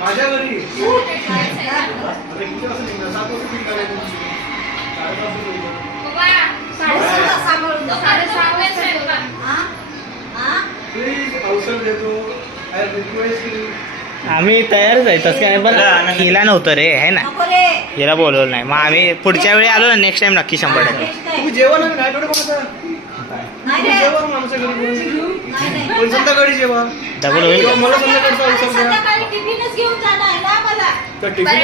माझ्या घरी औषध देतो. आम्ही तयारच आहे तसं काय, पण हिला नव्हतं रे आहे ना, हिला बोलवलं नाही. मग आम्ही पुढच्या वेळी आलो ना, नेक्स्ट टाइम नक्की 100%. तुम्ही जेवण काय थोडं जेवण आमच्या घरी पण संध्याकाळी जेवण डबल होईल. मला संध्याकाळचं औषध द्या. तर टिफिन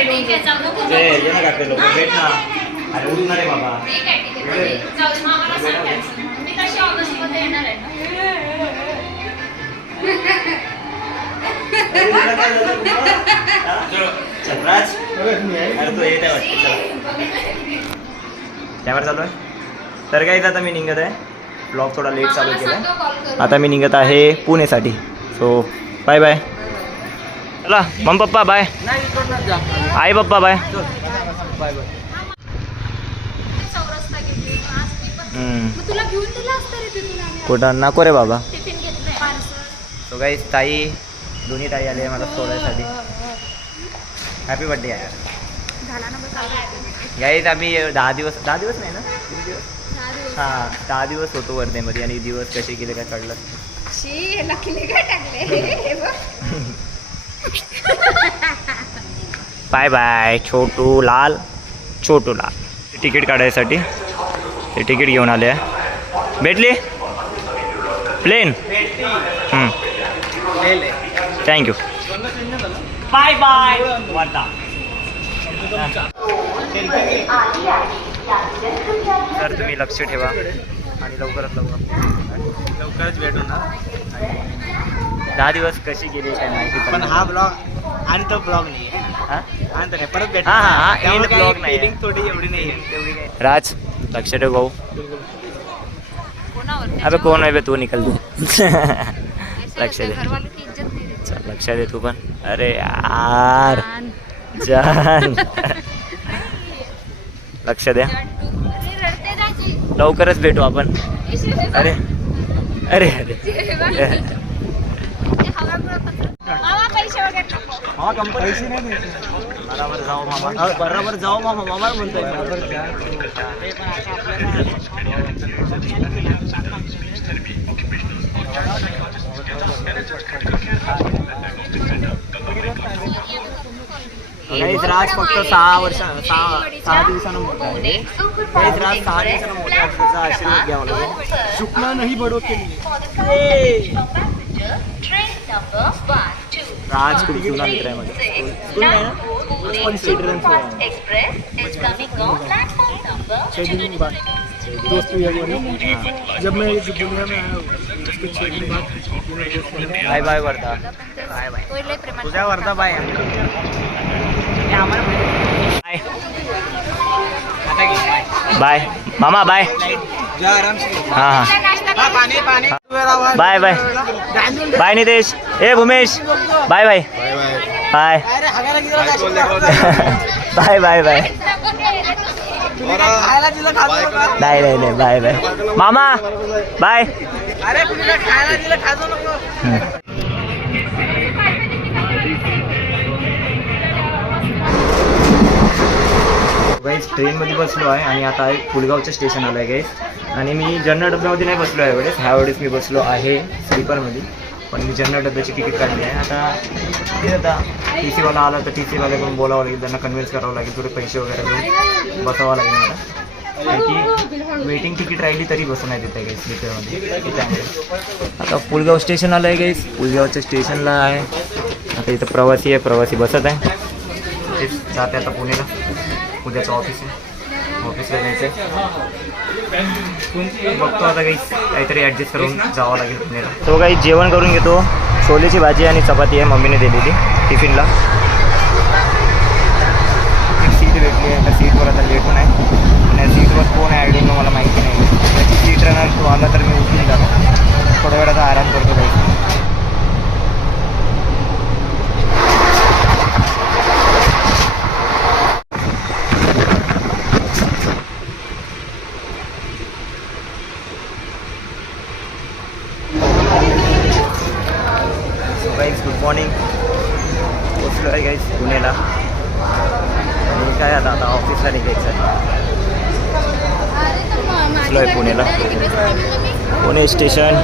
अरे उठणार आहे बाबा. त्यावर चालू आहे. तर काहीच आता मी निघत आहे. ब्लॉग थोडा लेट चालू केला. आता मी निघत आहे पुणेसाठी. So bye bye. चला मम पप्पा बाय. आई पप्पा बाय. Bye bye. कुठं नको रे बाबा. सो गाईस ताई, दोन्ही ताई आले मला सोडायसाठी. हॅपी बर्थडे यार. गाईस आम्ही 10 दिवस नाही ना, किती दिवस? हां 10 दिवस होतो वर्धेमध्ये आणि दिवस कसे गेले काय कळलं. बाय बाय छोटू लाल. तिकीट काढायसाठी ते तिकीट घेऊन आले आहे. भेटली प्लेन. थँक्यू. Bye bye. तर तुम्ही लक्ष ठेवा आणि लवकरच भेटू ना. 10 दिवस कशी गेली काय माहिती, पण हा ब्लॉग आणि तो ब्लॉग नाही आहे. परत भेट. हा एंड ब्लॉग नाही. थोडी एवढी नाही तेवढी नाही. राज लक्ष ठेव भाऊ. अबे कोण आहे बे तू, निकल तू. लक्ष दे. चल लक्ष दे तू पण. अरे यार जान. लक्ष द्या. लवकरच भेटू आपण. अरे अरे अरे पैसे नाही. बराबर जाऊ मामा. बराबर जाऊ मामा. मामा म्हणतोय. राज फक्त 6 दिवसानं मोठा आहे. राज 6 दिवसानं मोठा असल्याचा आशीर्वाद घ्यावा लागेल. चुकना नाही बडो केली. राज खूप जुना मित्र आहे माझा. स्कूल नाही ना, पण चिल्ड्रन्स दोस्त जब मैं इस दुनिया में आया उसके 6 दिन बाद. Bye bye Wardha. Bye bye तुझ्या वर्धा. बाय बाय मामा. बाय. हां बाय बाय. बाय नितेश. ए Bhumesh. Bye bye. Bye bye bye bye. नाही बाय बाय मामा. बाय. गाईस ट्रेनमध्ये बसलो आहे आणि आता पुलगावचं स्टेशन आलं आहे गाईस. आणि मी जनरल डब्यामध्ये नाही बसलो आहे वेळेस. ह्या वेळेस मी बसलो आहे स्लीपरमध्ये. पण मी जनरल डब्याची तिकीट काढली आहे. आता टी सीवाला आला तर टी सीवाल्याकडून बोलावं लागेल, त्यांना कन्व्हिन्स करावं लागेल, थोडे पैसे वगैरे देऊन बसावं लागेल मला. कारण की वेटिंग तिकीट राहिली तरी बसून नाही देत आहे गाईस स्लीपरमध्ये. त्यामुळे आता पुलगाव स्टेशन आलं आहे गाईस. पुलगावच्या स्टेशनला आहे. आता इथं प्रवासी आहे, प्रवासी बसत आहे. तेच जाते आता पुणेला. उद्याचं ऑफिसला जायचं आहे. बघतो आता काहीतरी ॲडजस्ट करून जावं लागेल पुण्याला. तो काही जेवण करून घेतो. छोलेची भाजी आणि चपाती आहे मम्मीने दिलेली टिफिनला. सीट भेटली आहे. त्या सीटवर आता लेट पण आहे. आणि सीटवर कोण आहे आय डोंट नो, मला माहिती नाही. त्याची सीट राहणार. तो आला तर मी उठून जातो. थोड्या वेळाचा आराम करतो काही. मॉर्निंग पोचलो आहे गाईस पुण्याला. आणि काय आता ऑफिसला निघायचं पोचलो आहे पुण्याला. पुणे स्टेशन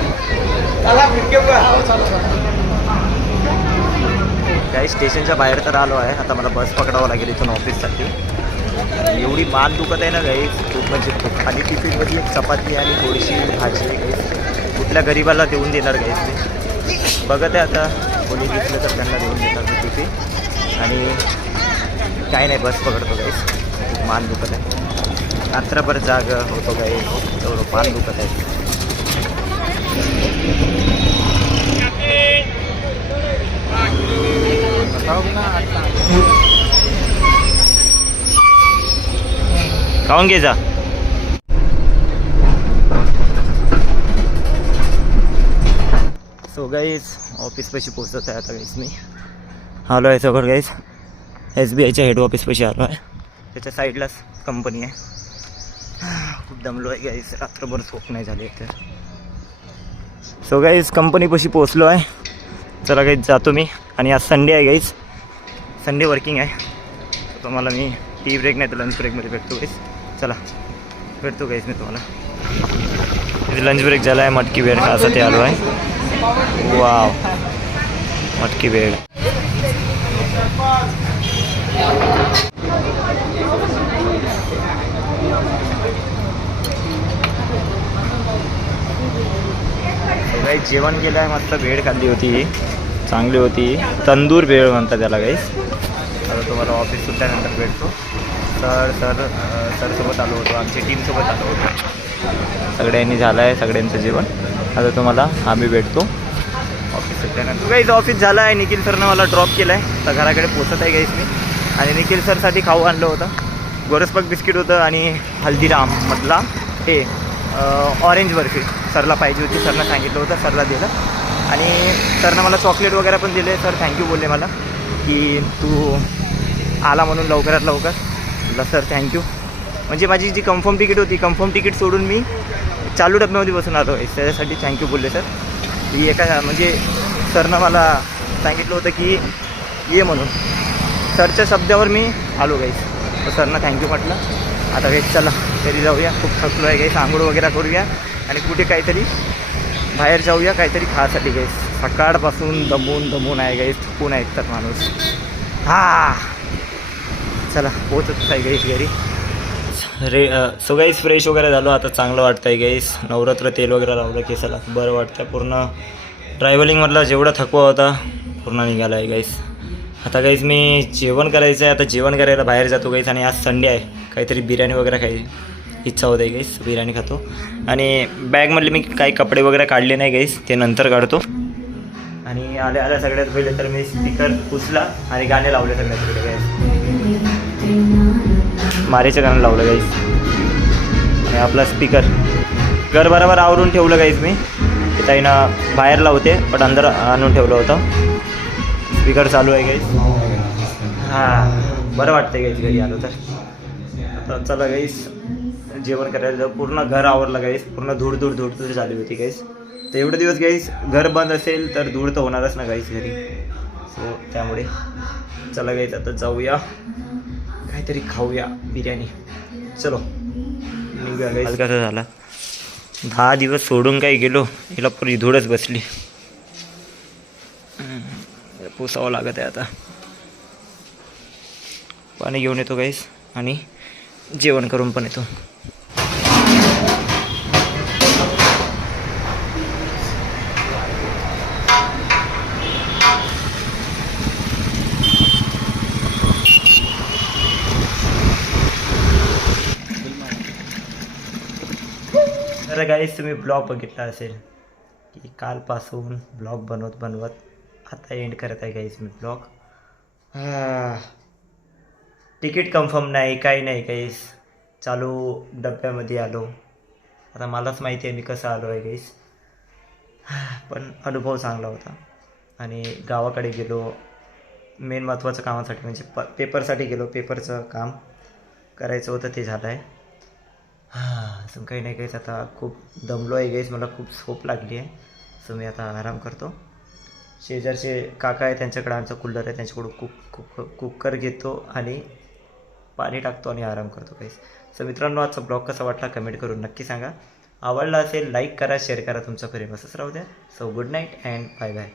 काही स्टेशनच्या बाहेर तर आलो आहे. आता मला बस पकडावं लागेल इथून ऑफिससाठी. एवढी मान दुखत आहे ना गाईस, खूप म्हणजे खूप. आणि टिफिनमध्ये एक चपाती आणि थोडीशी भाजी आहे गाईस. कुठल्या गरीबाला देऊन देणार गाईस ते बघत आहे. आता कोणी दिसलं तर त्यांना देऊन देणार मी टिफिन. आणि काय नाही, बस पकडतो गाईस. खूप मान दुखत आहे. रात्रभर जाग होतो गाईस, एवढं मान दुखत आहे. खाऊन घे जा. सो गाईज ऑफिसपाशी पोचत आहे आता गाईज. मी आलो आहे सगळं गाईज. SBIच्या हेड ऑफिसपाशी आलो आहे. त्याच्या साईडलाच कंपनी आहे. खूप दमलो आहे गाईज, रात्रभर झोप नाही झाली तर. सो गाईज कंपनीपाशी पोचलो आहे. चला गाईज जातो मी. आणि आज संडे आहे गाईज, संडे वर्किंग आहे. तुम्हाला मी टी ब्रेक नाही तर लंच ब्रेकमध्ये भेटतो गाईज. चला भेटतो गाईज मी तुम्हाला. लंच ब्रेक झाला आहे. मटकी भेळ असं ते आलो आहे. वाव, मटकी भेळ. काही जेवण केलं आहे, मस्त भेळ खाल्ली होती, चांगली होती. तंदूर भेळ म्हणतात त्याला गाईस. आता तुम्हाला ऑफिस सुटल्यानंतर भेटतो. सरसोबत आलो होतो, आमच्या टीमसोबत आलो होतो. सगळ्यांनी झालं आहे सगळ्यांचं जेवण. आता तुम्हाला आम्ही भेटतो ऑफिस सुटल्यानंतर. गाईस ऑफिस झालं आहे. निखिल सरनं मला ड्रॉप केलं आहे. तर घराकडे पोचत आहे गाईस मी. आणि निखिल सरसाठी खाऊ आणलं होतं. गोरसपक बिस्किट होतं आणि हल्दीराम मधला हे ऑरेंज बर्फी सरला पाहिजे होती. सरनं सांगितलं होतं, सरला दिलं. आणि सरनं मला चॉकलेट वगैरे पण दिले. सर थँक्यू बोलले मला की तू आला म्हणून लवकरात लवकर. म्हटलं सर थँक्यू. म्हणजे माझी जी कन्फर्म तिकीट होती, कन्फर्म तिकीट सोडून मी चालू डब्यामध्ये बसून आलो आहे. त्याच्यासाठी थँक्यू बोलले सर. ही एका म्हणजे सरनं मला सांगितलं होतं की ये म्हणून. सरच्या शब्दावर मी आलो गाईस. तर सरनं थँक्यू म्हटलं. आता गाईस चला तरी जाऊया. खूप थकलो आहे गाईस. आंघोळ वगैरे करूया आणि कुठे काहीतरी बाहेर जाऊया काहीतरी खासाठी गाईस. सकाळपासून दमून आहे गाईस. थकून आहे तर माणूस. चला पोहोचत आहे गाईस घरी. सो गाईस फ्रेश वगैरे झालो. आता चांगलं वाटतं आहे गाईस. नवरात्र तेल वगैरे लावलं केसाला, बरं वाटतं. पूर्ण ट्रॅव्हलिंगमधला जेवढा थकवा होता पूर्ण निघाला आहे गाईस. आता गाईस मी जेवण करायचं आहे. आता जेवण करायला बाहेर जातो गाईस. आणि आज संडे आहे, काहीतरी बिर्याणी वगैरे खायची इच्छा होते गाईस. बिर्याणी खातो. आणि बॅगमधले मी काही कपडे वगैरे काढले नाही गाईस, ते नंतर काढतो. आणि आल्या सगळ्यात पहिले तर मी स्पीकर उचला आणि गाणे लावले सगळ्यात पहिले गाईस. मारेचं गाणं लावलं गाईस. आणि आपला स्पीकर घर बरोबर आवरून ठेवलं गाईस मी. ते ताईनं बाहेर लावते पण अंदर आणून ठेवलं होतं. स्पीकर चालू आहे गाईस. बरं वाटतं गाईस घरी आलो तर. आता चला गाईस जेवण करायला. पूर्ण घर आवरलं गाईस. पूर्ण धूळ झाली होती गाईस. तर एवढे दिवस गाईस घर बंद असेल तर धूळ तर होणारच ना गाईस घरी. सो त्यामुळे चला गाईस आता जाऊया काहीतरी खाऊया बिर्याणी. चलो निघूया गाईस. कसं झालं 10 दिवस सोडून काही गेलो, हिला पुरी धूळच बसली. पुसावं लागत आहे आता. पाणी घेऊन येतो गाईस आणि जेवण करून पण येतो. तर गाईस तुम्ही ब्लॉग बघितला असेल की कालपासून ब्लॉग बनवत आता एंड करत आहे गाईस मी ब्लॉग. तिकीट कन्फर्म नाही, काही नाही गाईस. चालू डब्यामध्ये आलो. आता मलाच माहिती आहे मी कसं आलो आहे गाईस. पण अनुभव चांगला होता. आणि गावाकडे गेलो मेन महत्त्वाचं कामासाठी, म्हणजे पेपरसाठी गेलो. पेपरचं काम करायचं होतं, ते झालं आहे. असं काही नाही गाईस. आता खूप दमलो आहे गाईस. मला खूप झोप लागली आहे. सो मी आता आराम करतो. शेजारचे काका आहे त्यांच्याकडे आमचा कूलर आहे, त्यांच्याकडून कुकर घेतो आणि पाणी टाकतो आणि आराम करतो गाईस. सो मित्रांनो, आजचा ब्लॉग कसा वाटला कमेंट करून नक्की सांगा. आवडला असेल लाईक करा, शेअर करा, तुमचं प्रेम असंच राहू द्या. So good night and bye bye.